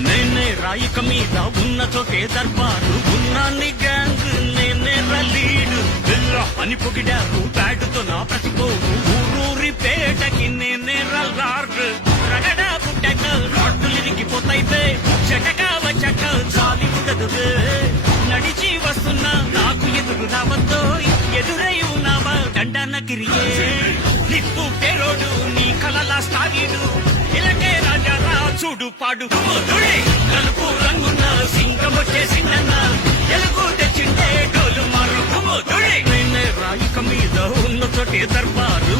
నేనే రాయిక మీద ఉన్న చోటే దర్బారు ఉన్నాన్ని గ్యాంగ్ నేనే లీడు అని పొగిడారు బ్యాటుతో నా ప్రతిపోరు ఊరూరి పేటకి నేనే లార్డ్ రగడా పుట్టక రాడ్డులు ఇరిగిపోతాయి చెటక వచ్చక చాలి ఉండదు నడిచి వస్తున్నా నాకు ఎదురు రావద్దో ఎదురై ఉన్నావా దండనగిరియే నిప్పు పేరోడు నీ కలలా స్టారీడు ఇలాగే రాజా రా చూడు పాడు నలుపు రంగున్న సింగం వచ్చేసిందన్న ఎలుగు తెచ్చిండే డోలు మారు నేనే రాయిక మీద ఉన్న చోటే దర్బారు